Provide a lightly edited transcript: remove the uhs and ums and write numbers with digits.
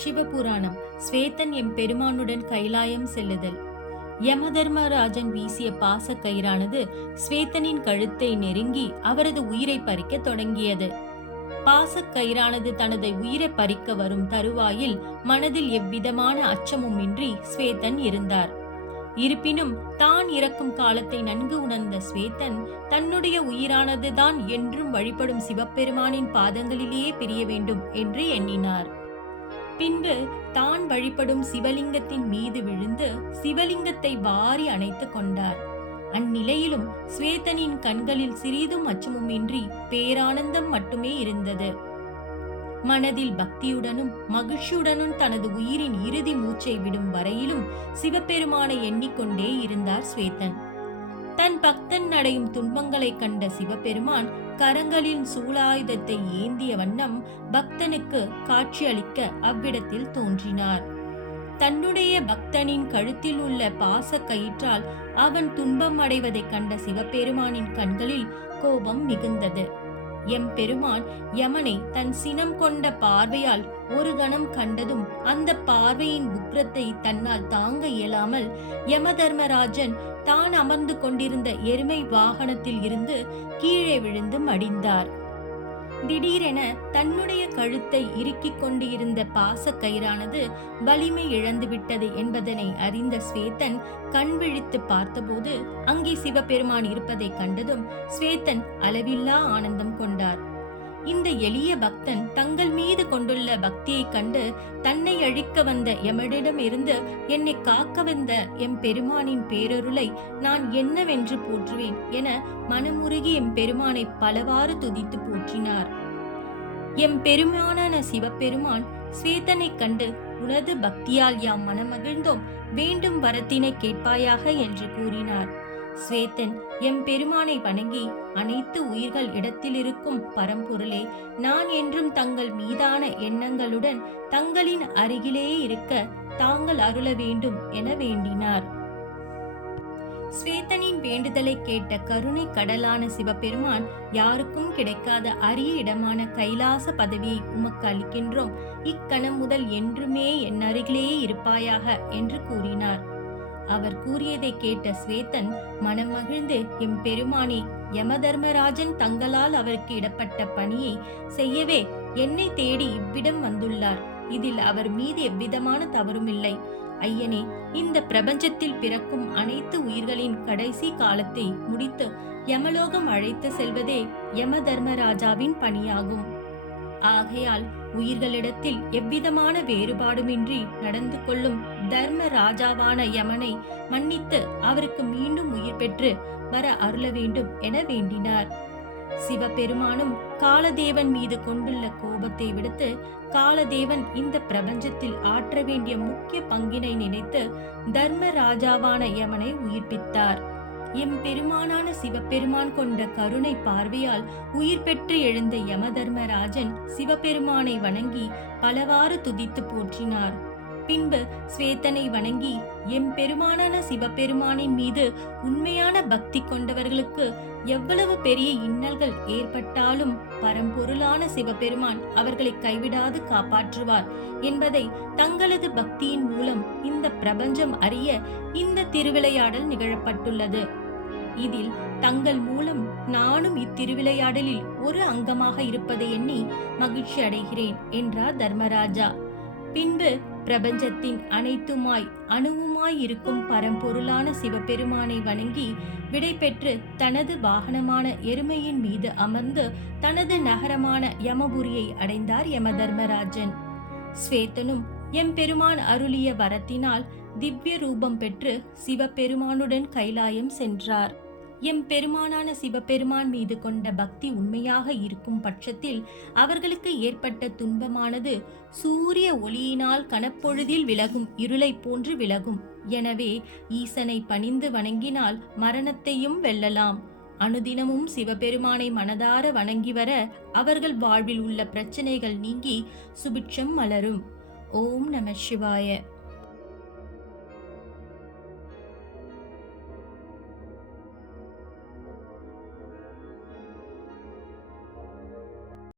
சிவபுராணம். ஸ்வேதன் எம்பெருமானுடன் கைலாயம் செல்லுதல். யமதர்மராஜன் வீசிய பாச கயிறானது ஸ்வேதனின் கழுத்தை நெருங்கி அவரது உயிரை பறிக்க தொடங்கியது. பாசக் கயிறானது தனது உயிரை பறிக்க வரும் தருவாயில் மனதில் எவ்விதமான அச்சமும் இன்றி ஸ்வேதன் இருந்தார். இருப்பினும் தான் இறக்கும் காலத்தை நன்கு உணர்ந்த ஸ்வேதன் தன்னுடைய உயிரானது தான் என்றும் வழிபடும் சிவபெருமானின் பாதங்களிலேயே பிரிய வேண்டும் என்று எண்ணினார். பின்பு தான் வழிபடும் சிவலிங்கத்தின் மீது விழுந்து சிவலிங்கத்தை வாரி அணைத்துக் கொண்டார். அந்நிலையிலும் ஸ்வேதனின் கண்களில் சிறிதும் அச்சமும் இன்றி பேரானந்தம் மட்டுமே இருந்தது. மனதில் பக்தியுடனும் மகிழ்ச்சியுடனும் தனது உயிரின் இறுதி மூச்சை விடும் வரையிலும் சிவபெருமானை எண்ணிக்கொண்டே இருந்தார் ஸ்வேதன். தன் பக்தன் அடையும் துன்பங்களை கண்ட சிவபெருமான் கரங்களின் சூலாயுதத்தை ஏந்திய வண்ணம் பக்தனுக்கு காட்சியளிக்க அவ்விடத்தில் தோன்றினார். தன்னுடைய பக்தனின் கழுத்தில் உள்ள பாச கயிற்றால் அவன் துன்பம் அடைவதைக் கண்ட சிவபெருமானின் கண்களில் கோபம் மிகுந்தது. எம்பெருமான் யமனை தன் சினம் கொண்ட பார்வையால் ஒரு கணம் கண்டதும் அந்த பார்வையின் உக்கிரத்தை தன்னால் தாங்க இயலாமல் யமதர்மராஜன் தான் அமர்ந்து கொண்டிருந்த எருமை வாகனத்தில் இருந்து கீழே விழுந்து மடிந்தார். திடீரென தன்னுடைய கழுத்தை இறுக்கிக் கொண்டு இருந்த பாச கயிறானது வலிமை இழந்துவிட்டது என்பதனை அறிந்த ஸ்வேதன் கண் விழித்து பார்த்தபோது அங்கே சிவபெருமான் இருப்பதை கண்டதும் ஸ்வேதன் அளவில்லா ஆனந்தம் கொண்டார். இந்த எளிய பக்தன் தங்கள் மீது கொண்டுள்ள பக்தியை கண்டு தன்னை அழிக்க வந்த எமனிடம் இருந்து என்னை காக்க வந்த எம்பெருமானின் பேரருளை நான் என்னவென்று போற்றுவேன் என மனமுருகி எம்பெருமானை பலவாறு துதித்து போற்றினார். எம்பெருமானான சிவபெருமான் ஸ்வேதனை கண்டு உனது பக்தியால் யாம் மனமகிழ்ந்தோம், வேண்டும் வரத்தினை கேட்பாயாக என்று கூறினார். ஸ்வேதன் எம்பெருமானை வணங்கி அனைத்து உயிர்கள் இடத்திலிருக்கும் பரம்பொருளே, நான் என்றும் தங்கள் மீதான எண்ணங்களுடன் தங்களின் அருகிலே இருக்க தாங்கள் அருள வேண்டும் என வேண்டினார். ஸ்வேதனின் வேண்டுதலை கேட்ட கருணை கடலான சிவபெருமான், யாருக்கும் கிடைக்காத அரிய இடமான கைலாச பதவியை உமக்கு அளிக்கின்றோம், இக்கணம் முதல் என்றுமே என் அருகிலே இருப்பாயாக என்று கூறினார். அவர் கூறியதை கேட்ட ஸ்வேதன் மனம் மகிழ்ந்து, எம்பெருமானே, யமதர்மராஜன் தங்களால் அவருக்கு இடப்பட்ட பணியை செய்யவே என்னை தேடி இவ்விடம் வந்துள்ளார். இதில் அவர் மீது எவ்விதமான தவறும் இல்லை. ஐயனே, இந்த பிரபஞ்சத்தில் பிறக்கும் அனைத்து உயிர்களின் கடைசி காலத்தை முடித்து யமலோகம் அழைத்து செல்வதே யமதர்மராஜாவின் பணியாகும். ஆகையால் உயிர்களிடத்தில் எவ்விதமான வேறுபாடுமின்றி நடந்து கொள்ளும் தர்ம ராஜாவான யமனை மன்னித்து அவருக்கு மீண்டும் உயிர் பெற்று வர அருள வேண்டும் என வேண்டினார். சிவபெருமானும் காலதேவன் மீது கொண்டுள்ள கோபத்தை விடுத்து காலதேவன் இந்த பிரபஞ்சத்தில் ஆற்ற வேண்டிய முக்கிய பங்கினை நினைத்து தர்ம ராஜாவான யமனை உயிர்ப்பித்தார். எம்பெருமானான சிவபெருமான் கொண்ட கருணை பார்வையால் உயிர் பெற்று எழுந்த யமதர்மராஜன் சிவபெருமானை வணங்கி பலவாறு துதித்து போற்றினார். பின்பு ஸ்வேதனை வணங்கி, எம்பெருமானான சிவபெருமானின் மீது உண்மையான பக்தி கொண்டவர்களுக்கு எவ்வளவு பெரிய இன்னல்கள் ஏற்பட்டாலும் பரம்பொருளான சிவபெருமான் அவர்களை கைவிடாது காப்பாற்றுவார் என்பதை தங்களது பக்தியின் மூலம் இந்த பிரபஞ்சம் அறிய இந்த திருவிளையாடல் நிகழப்பட்டுள்ளது. இதில் தங்கள் மூலம் நானும் இத்திருவிளையாடலில் ஒரு அங்கமாக இருப்பதை எண்ணி மகிழ்ச்சி அடைகிறேன் என்றார் தர்மராஜா. பின்பு பிரபஞ்சத்தின் அனைத்துமாய் அணுவுமாய் இருக்கும் பரம்பொருளான சிவபெருமானை வணங்கி விடை பெற்று தனது வாகனமான எருமையின் மீது அமர்ந்து தனது நகரமான யமபுரியை அடைந்தார் யமதர்மராஜன். ஸ்வேதனும் எம்பெருமான் அருளிய வரத்தினால் திவ்ய ரூபம் பெற்று சிவபெருமானுடன் கைலாயம் சென்றார். எம்பெருமானான சிவபெருமான் மீது கொண்ட பக்தி உண்மையாக இருக்கும் பட்சத்தில் அவர்களுக்கு ஏற்பட்ட துன்பமானது சூரிய ஒளியினால் கனப்பொழுதில் விலகும் இருளை போன்று விலகும். எனவே ஈசனை பணிந்து வணங்கினால் மரணத்தையும் வெல்லலாம். அனுதினமும் சிவபெருமானை மனதார வணங்கி வர அவர்கள் வாழ்வில் உள்ள பிரச்சனைகள் நீங்கி சுபிட்சம் மலரும். ஓம் நம சிவாய.